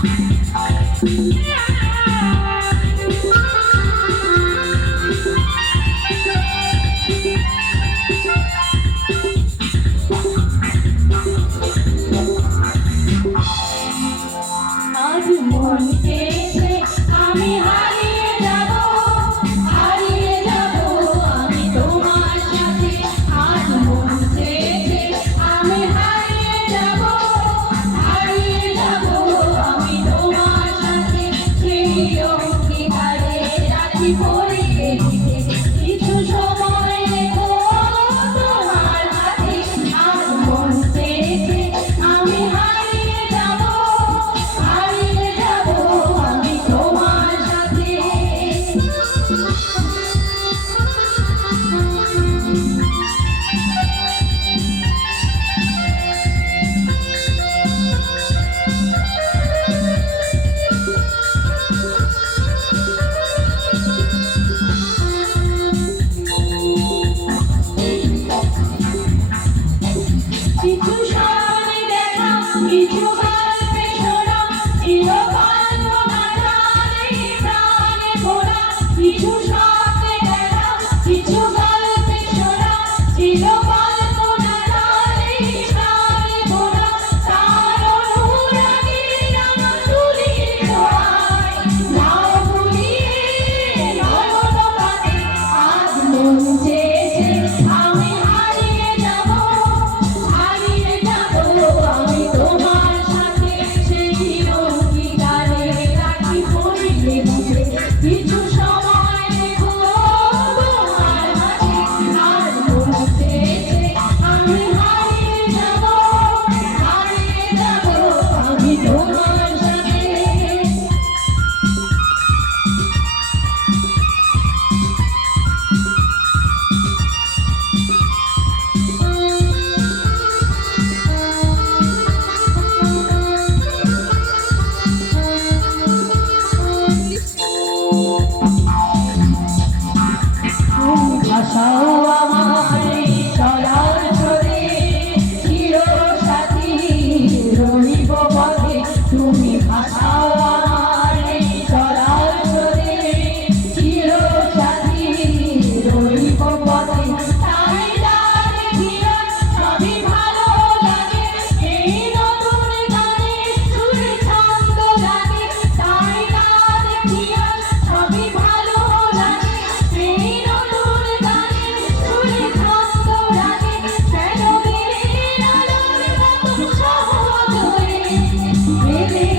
আজ মন চেয়েছে আমি হারিয়ে যাব, হারিয়ে যাব আমি তোমার সাথে। আজ মন চেয়েছে আমি হারিয়ে যাব, হারিয়ে যাব আমি তোমার সাথে। সেই অঙ্গীকারে রাখি পরিয়ে দিতে কিছু সময় রেখো তোমার হাতে। আজ মন চেয়েছে আমি হারিয়ে যাব, হারিয়ে যাব আমি তোমার সাথে। কিছু স্মরণে দেখা, কিছু গল্পে শোনা, চিরকাল তোমার টানে প্রাণে ভরা। কিছু স্বপ্নে দেখা, কিছু গল্পে শোনা, চিরকাল তোমার টানে প্রাণে ভরা। তার অনুরাগে আমার তুলির ছোঁয়ায় নাও ভুলিয়ে নয়ন পানে। আজ মন চেয়েছে আমি হারিয়ে যাব, হারিয়ে যাব আমি তোমার সাথে। সেই অঙ্গীকারে রাখি পরিয়ে দিতে কিছু সময় রেখো তোমার হাতে। আজ মন চেয়েছে আমি হারিয়ে যাব, হারিয়ে যাব আমি তোমার সাথে। তুমি ভাষাও আমার এই চলার ছলে, চিরসাথী রহিব পথে। তুমি ভাষাও আমার এই চলার ছলে, চিরসাথী রহিব পথে। তাই তার কিরণ সবই ভালো লাগে, এই নতুন গানে সুর ছন্দ লাগে। তাই তার কিরণ সবই ভালো লাগে, এই নতুন গানে সুর ছন্দ লাগে। কেন দিনের আলোর মতো সহজ হয়ে মেলে